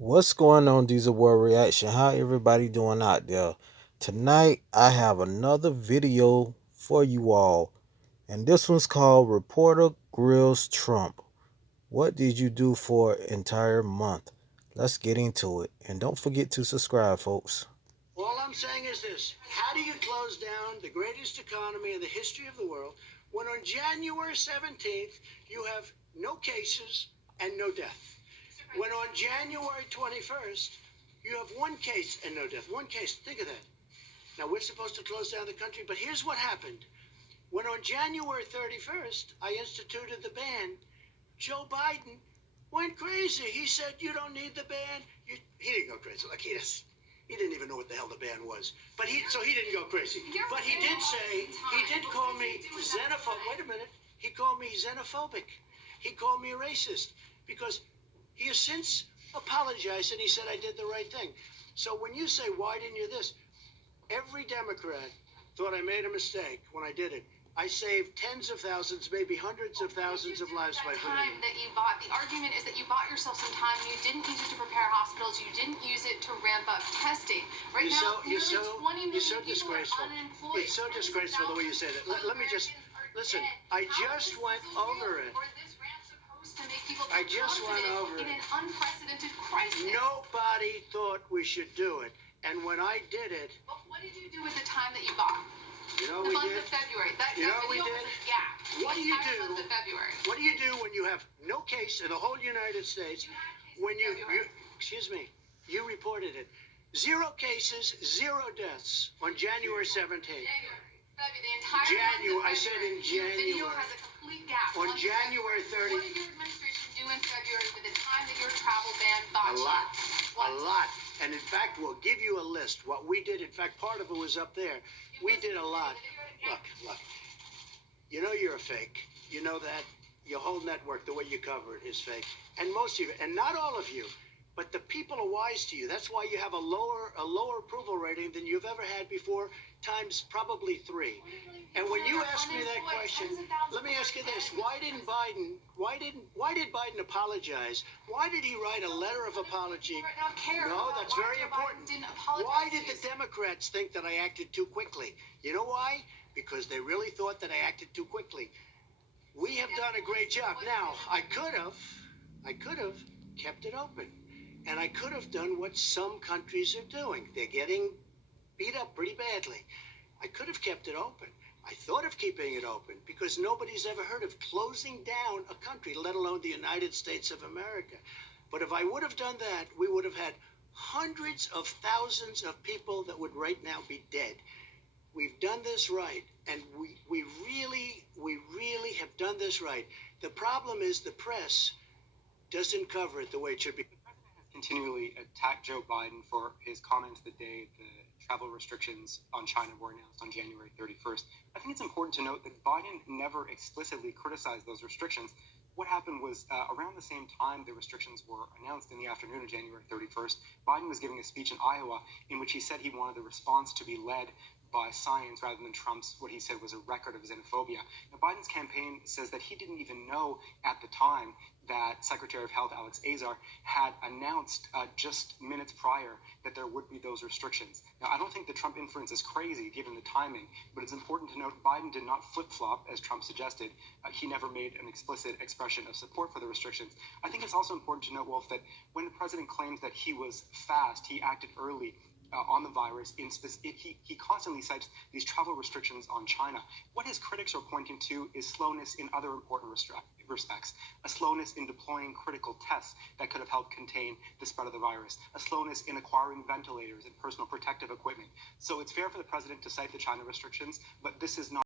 What's going on, Diesel War Reaction? How everybody doing out there? Tonight I have another video for you all, and this one's called Reporter Grills Trump. What did you do for an entire month? Let's get into it, and don't forget to subscribe, folks. All I'm saying is this: how do you close down the greatest economy in the history of the world when on January 17th you have no cases and no death? When on January 21st you have one case and no death? One case. Think of that. Now we're supposed to close down the country, but here's what happened. When on January 31st I instituted the ban, Joe Biden went crazy. He said, "You don't need the ban." He didn't go crazy. Like he didn't even know what the hell the ban was. But he didn't go crazy. But he did say, he did call me xenophobic. Wait a minute. He called me xenophobic. He called me a racist because he has since apologized and he said I did the right thing. So when you say, why didn't you this? Every Democrat thought I made a mistake when I did it. I saved tens of thousands, maybe hundreds of thousands of lives by putting it. That you bought, the argument is that you bought yourself some time. You didn't use it to prepare hospitals. You didn't use it to ramp up testing. Right now, You're so 20 million people disgraceful. are unemployed. It's so disgraceful the way you said it. Let me just listen. I just went over it. I just went over it. In an unprecedented crisis. Nobody thought we should do it, and when I did it. But what did you do with the time that you bought? You know the we month did. of February. You know we did. What do you do? Month of February. What do you do when you have no case in the whole United States? When you excuse me, you reported it. 0 cases, 0 deaths on January 17th. February, the entire January. I said in January. Your video has a complete gap. On January 30th. What did your administration do in February with the time that your travel ban got A lot. A lot. And in fact, we'll give you a list. What we did, in fact, part of it was up there. We did a lot. Look. You know you're a fake. You know that. Your whole network, the way you cover it, is fake. And most of you, and not all of you, but the people are wise to you. That's why you have a lower approval rating than you've ever had before, times probably 3. And when you ask me that question, let me ask you this: why did Biden apologize? Why did he write a letter of apology? No, that's very important. Why did the Democrats think that I acted too quickly? You know why? Because they really thought that I acted too quickly. We have done a great job. Now, I could have kept it open. And I could have done what some countries are doing. They're getting beat up pretty badly. I could have kept it open. I thought of keeping it open because nobody's ever heard of closing down a country, let alone the United States of America. But if I would have done that, we would have had hundreds of thousands of people that would right now be dead. We've done this right, and we really have done this right. The problem is the press doesn't cover it the way it should be. Continually attacked Joe Biden for his comments the day the travel restrictions on China were announced on January 31st. I think it's important to note that Biden never explicitly criticized those restrictions. What happened was around the same time the restrictions were announced in the afternoon of January 31st, Biden was giving a speech in Iowa in which he said he wanted the response to be led by science rather than Trump's, what he said was a record of xenophobia. Now, Biden's campaign says that he didn't even know at the time that Secretary of Health Alex Azar had announced just minutes prior that there would be those restrictions. Now, I don't think the Trump inference is crazy given the timing, but it's important to note Biden did not flip-flop, as Trump suggested. He never made an explicit expression of support for the restrictions. I think it's also important to note, Wolf, that when the president claims that he was fast, he acted early on the virus. He constantly cites these travel restrictions on China. What his critics are pointing to is slowness in other important respects, a slowness in deploying critical tests that could have helped contain the spread of the virus, a slowness in acquiring ventilators and personal protective equipment. So it's fair for the president to cite the China restrictions, but this is not